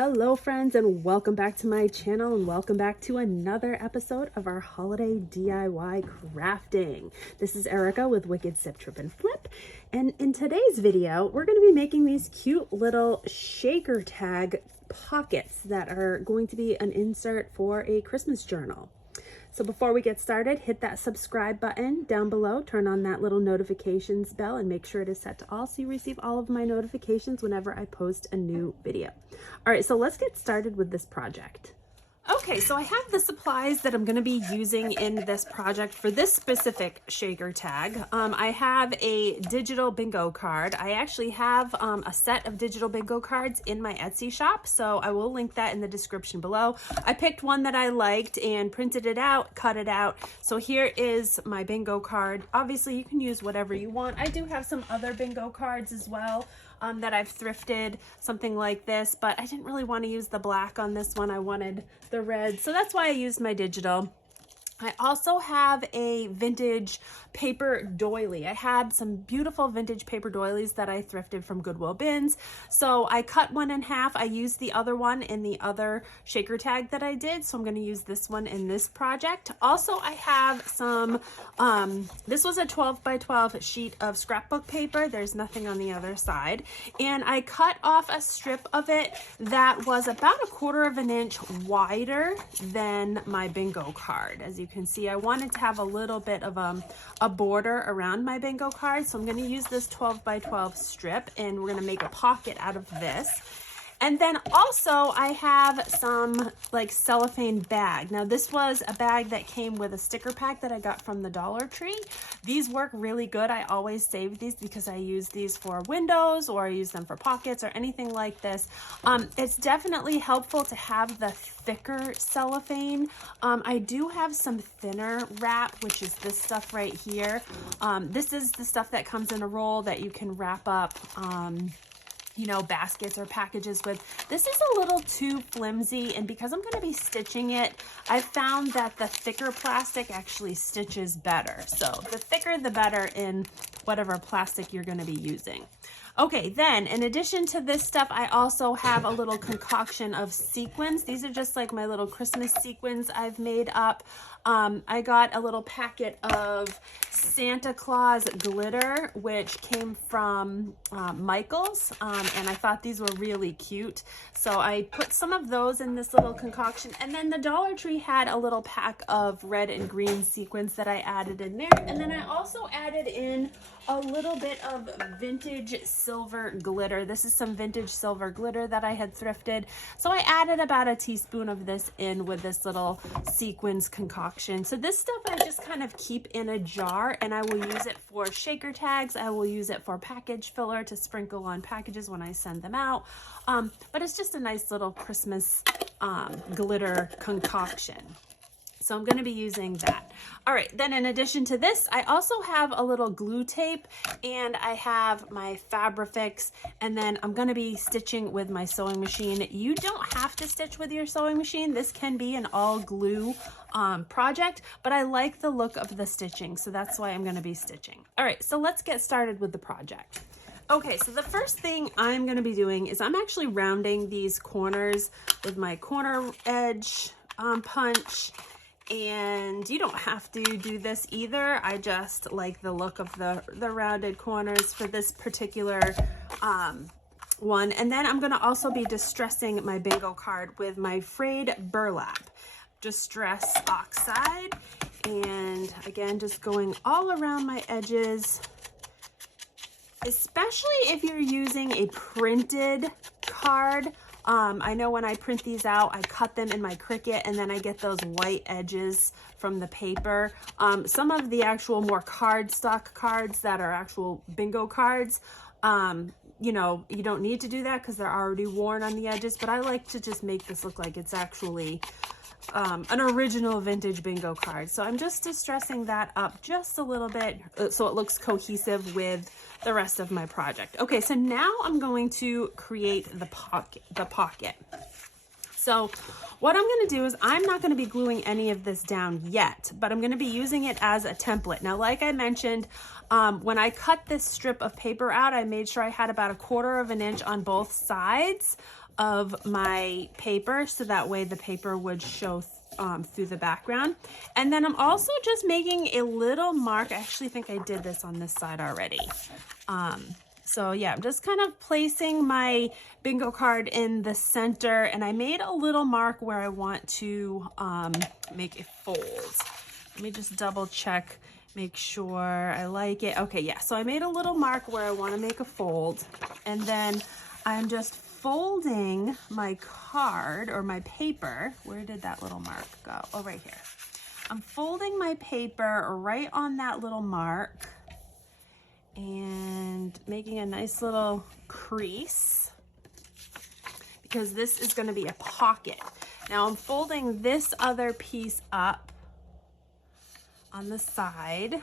Hello friends, and welcome back to my channel, and welcome back to another episode of our holiday DIY crafting. This is Erica with Wicked Sip Trip and Flip, and in today's video we're going to be making these cute little shaker tag pockets that are going to be an insert for a Christmas journal. So before we get started, hit that subscribe button down below, turn on that little notifications bell, and make sure it is set to all so you receive all of my notifications whenever I post a new video. All right, so let's get started with this project. Okay, so I have the supplies that I'm going to be using in this project for this specific shaker tag. I have a digital bingo card. I actually have a set of digital bingo cards in my Etsy shop, so I will link that in the description below. I picked one that I liked and printed it out, cut it out. So here is my bingo card. Obviously, you can use whatever you want. I do have some other bingo cards as well. That I've thrifted, something like this, but I didn't really want to use the black on this one. I wanted the red, so that's why I used my digital. I also have a vintage paper doily. I had some beautiful vintage paper doilies that I thrifted from Goodwill bins. So I cut one in half. I used the other one in the other shaker tag that I did. So I'm going to use this one in this project. Also, I have some, this was a 12 by 12 sheet of scrapbook paper. There's nothing on the other side. And I cut off a strip of it that was about 1/4 of an inch wider than my bingo card. As you can see, I wanted to have a little bit of a border around my bingo card, so I'm going to use this 12 by 12 strip, and we're going to make a pocket out of this. And then also I have some like cellophane bag. Now this was a bag that came with a sticker pack that I got from the Dollar Tree. These work really good. I always save these because I use these for windows, or I use them for pockets or anything like this. It's definitely helpful to have the thicker cellophane. I do have some thinner wrap, which is this stuff right here. This is the stuff that comes in a roll that you can wrap up you know, baskets or packages with. This is a little too flimsy, and because I'm going to be stitching it, I found that the thicker plastic actually stitches better. So the thicker the better in whatever plastic you're going to be using. Okay, then in addition to this stuff, I also have a little concoction of sequins. These are just like my little Christmas sequins I've made up. I got a little packet of Santa Claus glitter, which came from Michael's, and I thought these were really cute. So I put some of those in this little concoction, and then the Dollar Tree had a little pack of red and green sequins that I added in there. And then I also added in a little bit of vintage silver glitter. This is some vintage silver glitter that I had thrifted. So I added about a teaspoon of this in with this little sequins concoction. So this stuff I just kind of keep in a jar, and I will use it for shaker tags. I will use it for package filler to sprinkle on packages when I send them out. But it's just a nice little Christmas glitter concoction. So I'm going to be using that. All right, then in addition to this, I also have a little glue tape, and I have my Fabrifix, and then I'm going to be stitching with my sewing machine. You don't have to stitch with your sewing machine. This can be an all glue project, but I like the look of the stitching, so that's why I'm going to be stitching. All right, so let's get started with the project. Okay, so the first thing I'm going to be doing is I'm actually rounding these corners with my corner edge punch. And you don't have to do this either. I just like the look of the rounded corners for this particular one. And then I'm going to also be distressing my bingo card with my frayed burlap distress oxide. And again, just going all around my edges, especially if you're using a printed card. I know when I print these out, I cut them in my Cricut, and then I get those white edges from the paper. Some of the actual more cardstock cards that are actual bingo cards, you know, you don't need to do that because they're already worn on the edges, but I like to just make this look like it's actually an original vintage bingo card. So I'm just distressing that up just a little bit so it looks cohesive with the rest of my project. Okay, so now I'm going to create the pocket. So what I'm going to do is I'm not going to be gluing any of this down yet, but I'm going to be using it as a template. Now, like I mentioned, when I cut this strip of paper out, I made sure I had about 1/4 of an inch on both sides of my paper, so that way the paper would show through the background. And then I'm also just making a little mark. I actually think I did this on this side already. So yeah, I'm just kind of placing my bingo card in the center, and I made a little mark where I want to make a fold. Let me just double check, make sure I like it. Okay, yeah, so I made a little mark where I want to make a fold, and then I'm just folding my card or my paper. Where did that little mark go? Oh, right here. I'm folding my paper right on that little mark and making a nice little crease, because this is going to be a pocket. Now I'm folding this other piece up on the side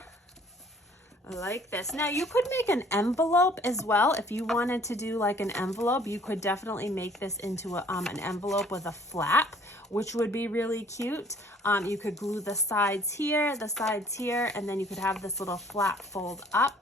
like this. Now you could make an envelope as well. If you wanted to do like an envelope, you could definitely make this into an envelope with a flap, which would be really cute. You could glue the sides here, and then you could have this little flap fold up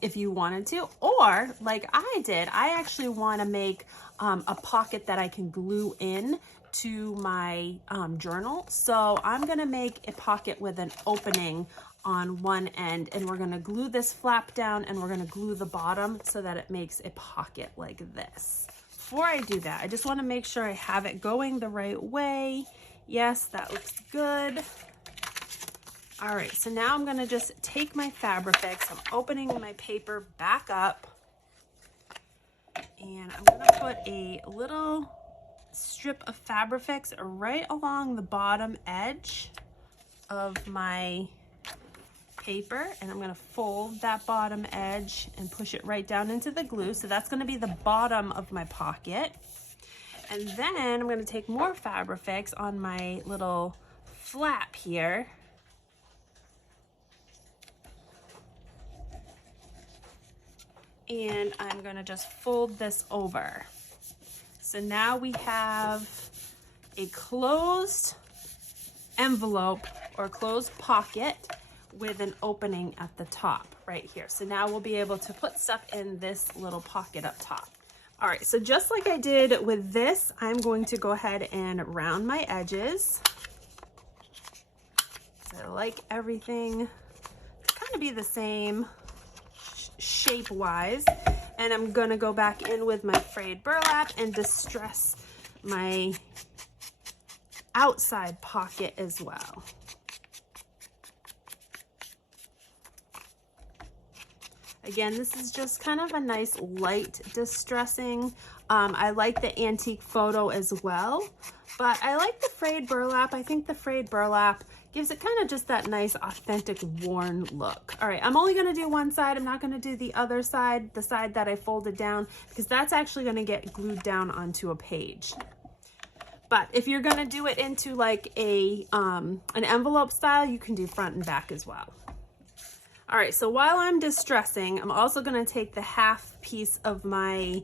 if you wanted to. Or like I did, I actually want to make a pocket that I can glue in to my journal. So I'm gonna make a pocket with an opening on one end, and we're gonna glue this flap down, and we're gonna glue the bottom so that it makes a pocket like this. Before I do that, I just want to make sure I have it going the right way. Yes, that looks good. All right, so now I'm gonna just take my Fabrifix, I'm opening my paper back up, and I'm gonna put a little strip of Fabrifix right along the bottom edge of my paper, and I'm going to fold that bottom edge and push it right down into the glue. So that's going to be the bottom of my pocket. And then I'm going to take more Fabrifix on my little flap here. And I'm going to just fold this over. So now we have a closed envelope or closed pocket with an opening at the top right here. So now we'll be able to put stuff in this little pocket up top. All right, so just like I did with this, I'm going to go ahead and round my edges. So I like everything to kind of be the same shape-wise. And I'm gonna go back in with my frayed burlap and distress my outside pocket as well. Again, this is just kind of a nice light distressing. I like the antique photo as well, but I like the frayed burlap. I think the frayed burlap gives it kind of just that nice, authentic, worn look. All right, I'm only gonna do one side. I'm not gonna do the other side, the side that I folded down, because that's actually gonna get glued down onto a page. But if you're gonna do it into like an envelope style, you can do front and back as well. All right, so while I'm distressing, I'm also gonna take the half piece of my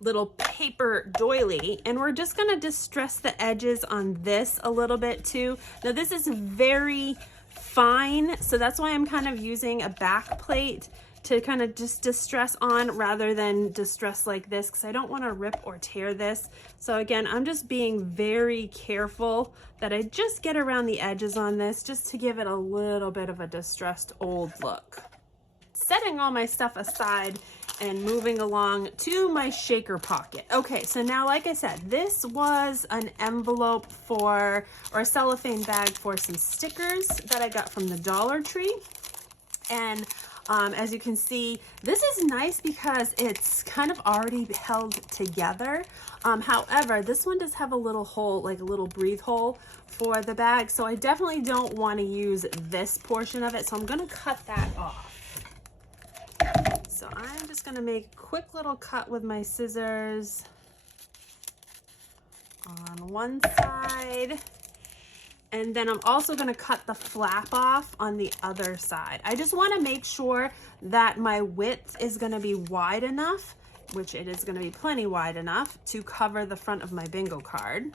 little paper doily, and we're just gonna distress the edges on this a little bit too. Now this is very fine, so that's why I'm kind of using a back plate to kind of just distress on rather than distress like this, because I don't want to rip or tear this. So again, I'm just being very careful that I just get around the edges on this just to give it a little bit of a distressed old look. Setting all my stuff aside and moving along to my shaker pocket. Okay, so now like I said, this was an envelope for, or a cellophane bag for some stickers that I got from the Dollar Tree. And as you can see, this is nice because it's kind of already held together. However, this one does have a little hole, like a little breathe hole for the bag. So I definitely don't want to use this portion of it. So I'm going to cut that off. So I'm just going to make a quick little cut with my scissors on one side. And then I'm also going to cut the flap off on the other side. I just want to make sure that my width is going to be wide enough which it is going to be plenty wide enough to cover the front of my bingo card.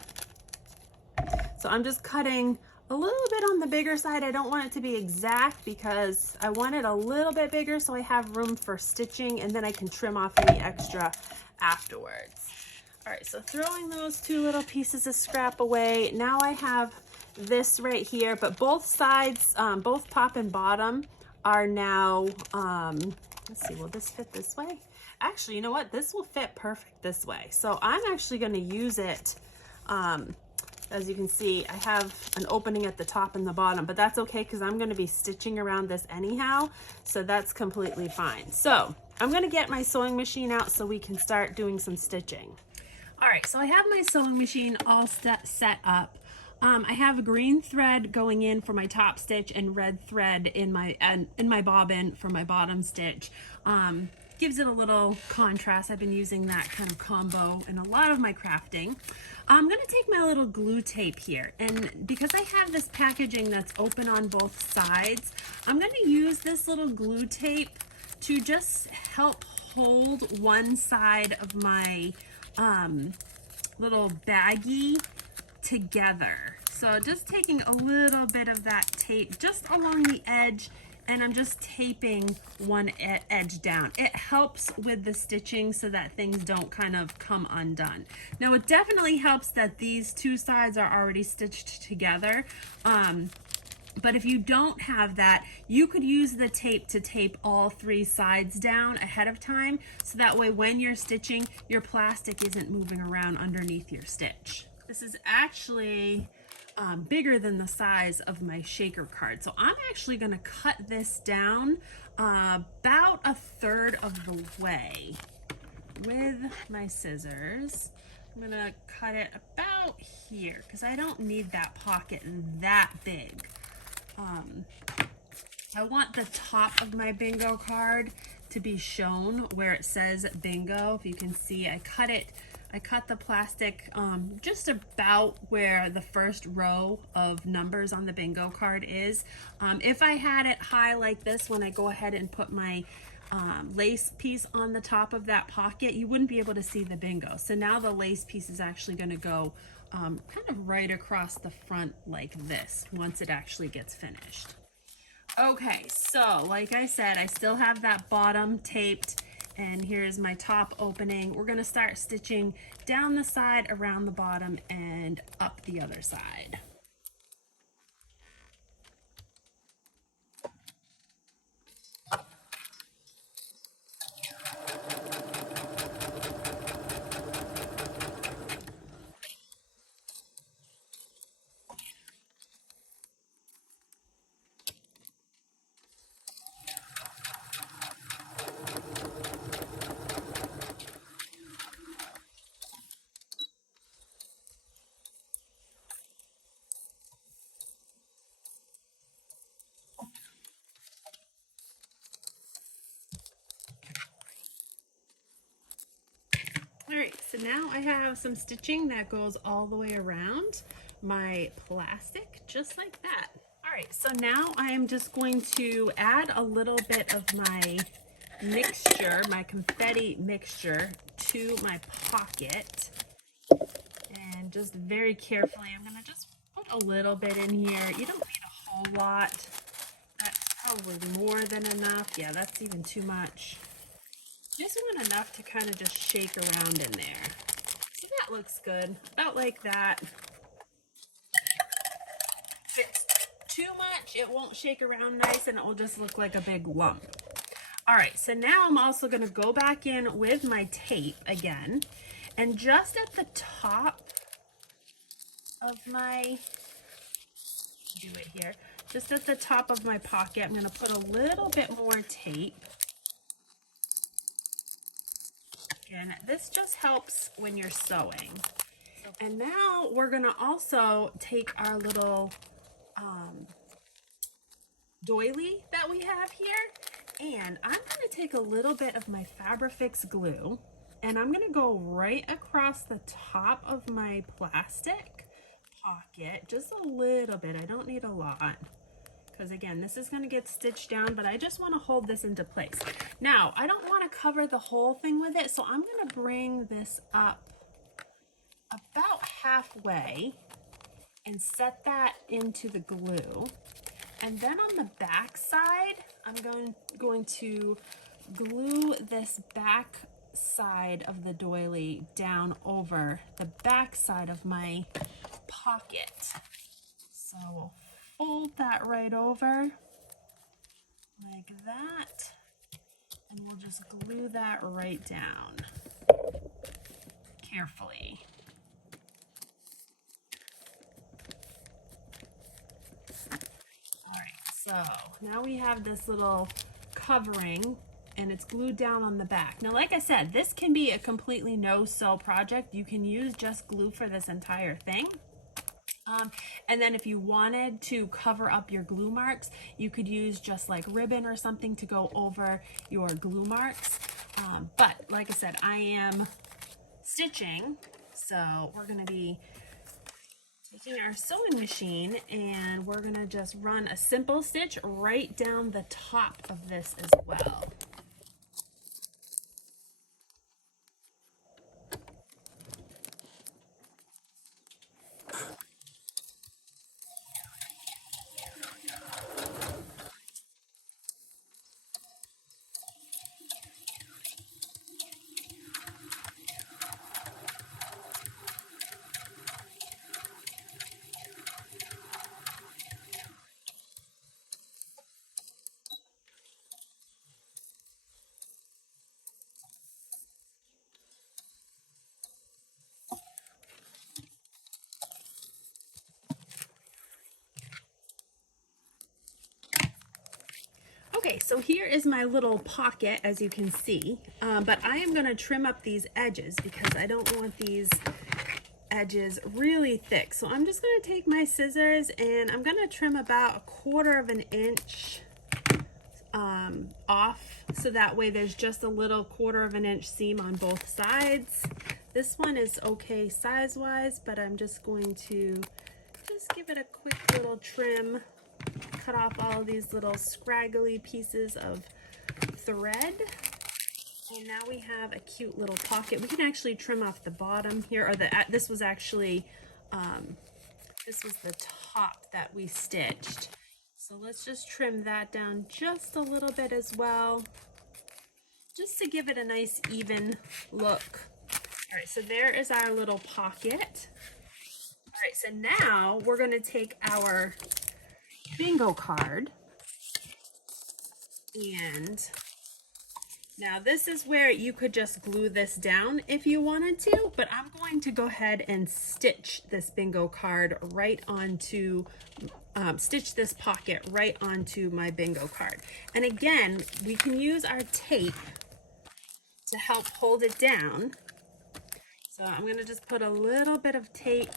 So I'm just cutting a little bit on the bigger side. I don't want it to be exact because I want it a little bit bigger so I have room for stitching, and then I can trim off any extra afterwards. All right, so throwing those two little pieces of scrap away. Now I have this right here, but both sides, both top and bottom are now, let's see, will this fit this way? Actually, you know what? This will fit perfect this way. So I'm actually going to use it. As you can see, I have an opening at the top and the bottom, but that's okay because I'm going to be stitching around this anyhow. So that's completely fine. So I'm going to get my sewing machine out so we can start doing some stitching. All right, so I have my sewing machine all set up. I have a green thread going in for my top stitch and red thread in my bobbin for my bottom stitch. Gives it a little contrast. I've been using that kind of combo in a lot of my crafting. I'm going to take my little glue tape here, and because I have this packaging that's open on both sides, I'm going to use this little glue tape to just help hold one side of my little baggie together. So just taking a little bit of that tape just along the edge, and I'm just taping one edge down. It helps with the stitching so that things don't kind of come undone. Now it definitely helps that these two sides are already stitched together. But if you don't have that, you could use the tape to tape all three sides down ahead of time, so that way when you're stitching, your plastic isn't moving around underneath your stitch. This is actually bigger than the size of my shaker card. So I'm actually going to cut this down about a third of the way with my scissors. I'm going to cut it about here because I don't need that pocket that big. I want the top of my bingo card to be shown where it says bingo. If you can see, I cut the plastic just about where the first row of numbers on the bingo card is. If I had it high like this, when I go ahead and put my lace piece on the top of that pocket, you wouldn't be able to see the bingo. So now the lace piece is actually going to go kind of right across the front like this once it actually gets finished. Okay, so like I said, I still have that bottom taped, and here's my top opening. We're gonna start stitching down the side, around the bottom, and up the other side. All right, so now I have some stitching that goes all the way around my plastic, just like that. All right, so now I am just going to add a little bit of my mixture, my confetti mixture, to my pocket. And just very carefully, I'm gonna just put a little bit in here. You don't need a whole lot. That's probably more than enough. Yeah, that's even too much. Just want enough to kind of just shake around in there. So that looks good, about like that. If it's too much, it won't shake around nice and it will just look like a big lump. All right, so now I'm also gonna go back in with my tape again, and just at the top of my, do it here, just at the top of my pocket, I'm gonna put a little bit more tape. And this just helps when you're sewing. And now we're gonna also take our little doily that we have here, and I'm gonna take a little bit of my Fabrifix glue, and I'm gonna go right across the top of my plastic pocket, just a little bit. I don't need a lot, because again, this is going to get stitched down, but I just want to hold this into place. Now, I don't want to cover the whole thing with it, so I'm going to bring this up about halfway and set that into the glue. And then on the back side, I'm going to glue this back side of the doily down over the back side of my pocket. So we'll fold that right over like that, and we'll just glue that right down carefully. All right, so now we have this little covering and it's glued down on the back. Now, like I said, this can be a completely no-sew project. You can use just glue for this entire thing. And then if you wanted to cover up your glue marks, you could use just like ribbon or something to go over your glue marks. But like I said, I am stitching, so we're going to be taking our sewing machine and we're going to just run a simple stitch right down the top of this as well. Okay, so here is my little pocket, as you can see, but I am going to trim up these edges because I don't want these edges really thick. So I'm just going to take my scissors and I'm going to trim about 1/4 of an inch off, so that way there's just a little 1/4 of an inch seam on both sides. This one is okay size-wise, but I'm just going to just give it a quick little trim. Cut off all of these little scraggly pieces of thread, and now we have a cute little pocket. We can actually trim off the bottom here, or this was actually this was the top that we stitched, so let's just trim that down just a little bit as well, just to give it a nice even look. All right, so there is our little pocket. All right, so now we're going to take our bingo card, and now this is where you could just glue this down if you wanted to, but I'm going to go ahead and stitch this bingo card right onto, stitch this pocket right onto my bingo card. And again, we can use our tape to help hold it down. So I'm going to just put a little bit of tape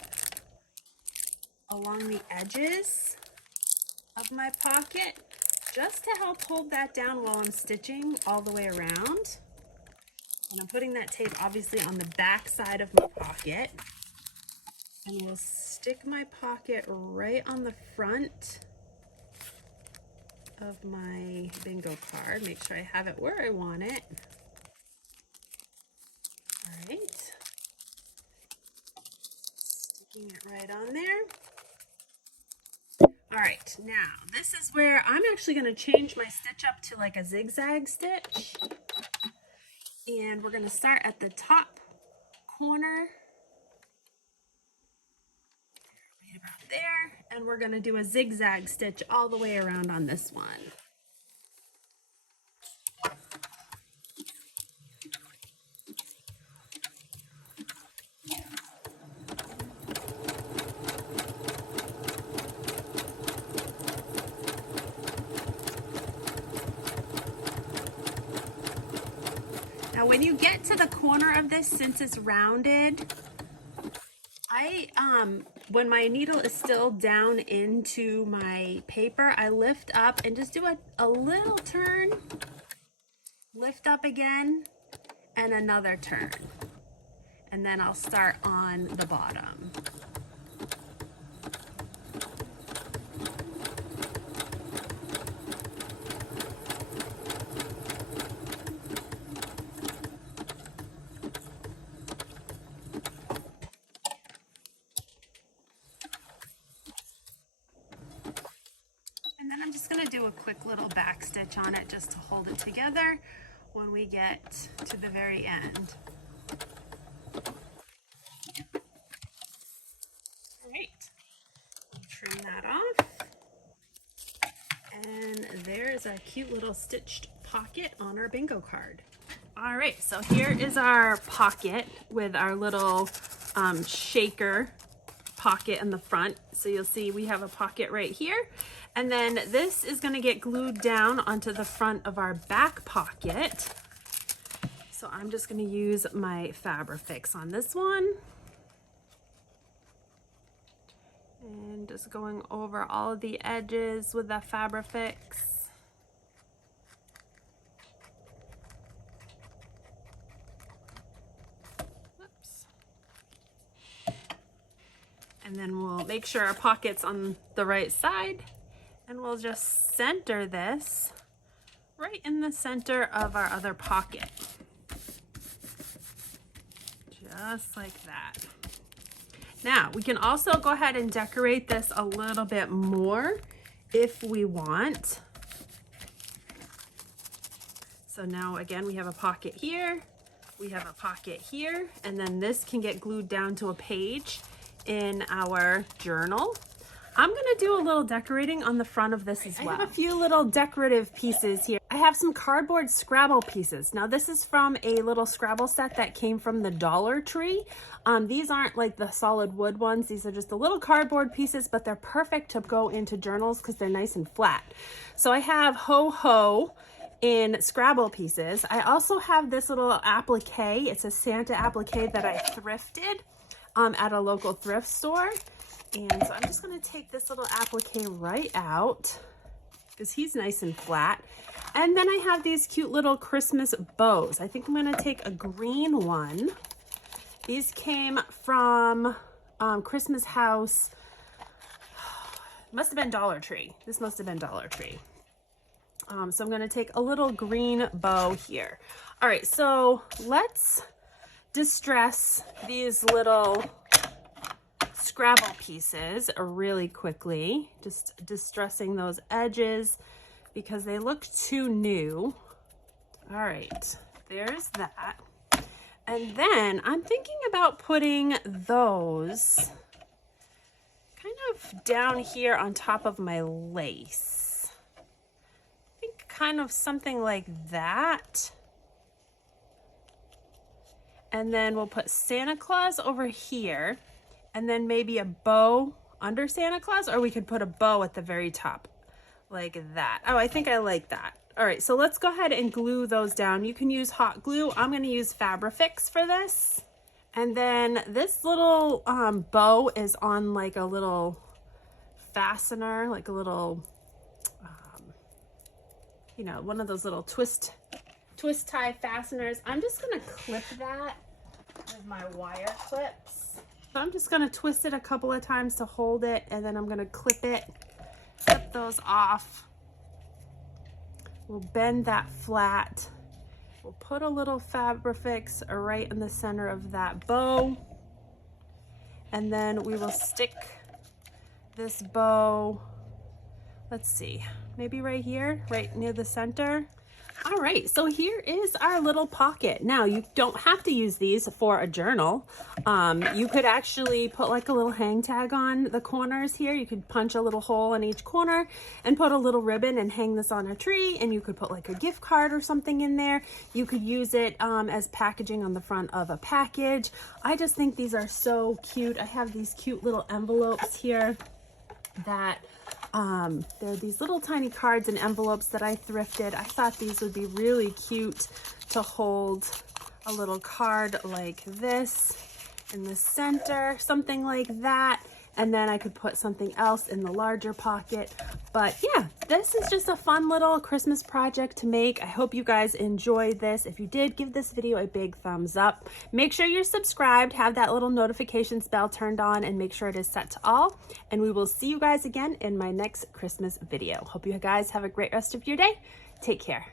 along the edges of my pocket just to help hold that down while I'm stitching all the way around. And I'm putting that tape obviously on the back side of my pocket, and we'll stick my pocket right on the front of my bingo card. Make sure I have it where I want it. All right, sticking it right on there. All right, now this is where I'm actually going to change my stitch up to like a zigzag stitch. And we're going to start at the top corner, right about there, and we're going to do a zigzag stitch all the way around on this one. Now when you get to the corner of this, since it's rounded, when my needle is still down into my paper, I lift up and just do a little turn, lift up again, and another turn. And then I'll start on the bottom. a quick little back stitch on it just to hold it together when we get to the very end. All right, we'll trim that off. And there's a cute little stitched pocket on our bingo card. All right, so here is our pocket with our little shaker pocket in the front. So you'll see we have a pocket right here. And then this is gonna get glued down onto the front of our back pocket. So I'm just gonna use my Fabrifix on this one. And just going over all of the edges with the Fabrifix. Oops. And then we'll make sure our pocket's on the right side, and we'll just center this right in the center of our other pocket. Just like that. Now, we can also go ahead and decorate this a little bit more if we want. So now, again, we have a pocket here, we have a pocket here, and then this can get glued down to a page in our journal. I'm gonna do a little decorating on the front of this as well. I have a few little decorative pieces here. I have some cardboard Scrabble pieces. Now this is from a little Scrabble set that came from the Dollar Tree. These aren't like the solid wood ones. These are just the little cardboard pieces, but they're perfect to go into journals because they're nice and flat. So I have Ho Ho in Scrabble pieces. I also have this little applique. It's a Santa applique that I thrifted at a local thrift store. And so I'm just going to take this little applique right out because he's nice and flat. And then I have these cute little Christmas bows. I think I'm going to take a green one. These came from Christmas House. Must have been Dollar Tree. This must have been Dollar Tree. So I'm going to take a little green bow here. All right, so let's distress these little Scrabble pieces really quickly, just distressing those edges because they look too new. All right, there's that. And then I'm thinking about putting those kind of down here on top of my lace. I think kind of something like that. And then we'll put Santa Claus over here. And then maybe a bow under Santa Claus, or we could put a bow at the very top like that. Oh, I think I like that. All right, so let's go ahead and glue those down. You can use hot glue. I'm gonna use Fabrifix for this. And then this little bow is on like a little fastener, like a little, you know, one of those little twist tie fasteners. I'm just gonna clip that with my wire clips. So I'm just gonna twist it a couple of times to hold it, and then I'm gonna clip those off. We'll bend that flat. We'll put a little Fabrifix right in the center of that bow. And then we will stick this bow, let's see, maybe right here, right near the center. All right, so here is our little pocket. Now, you don't have to use these for a journal. You could actually put like a little hang tag on the corners here. You could punch a little hole in each corner and put a little ribbon and hang this on a tree, and you could put like a gift card or something in there. You could use it as packaging on the front of a package. I just think these are so cute. I have these cute little envelopes here that they're these little tiny cards and envelopes that I thrifted. I thought these would be really cute to hold a little card like this in the center, something like that. And then I could put something else in the larger pocket. But yeah, this is just a fun little Christmas project to make. I hope you guys enjoyed this. If you did, give this video a big thumbs up. Make sure you're subscribed, have that little notifications bell turned on, and make sure it is set to all. And we will see you guys again in my next Christmas video. Hope you guys have a great rest of your day. Take care.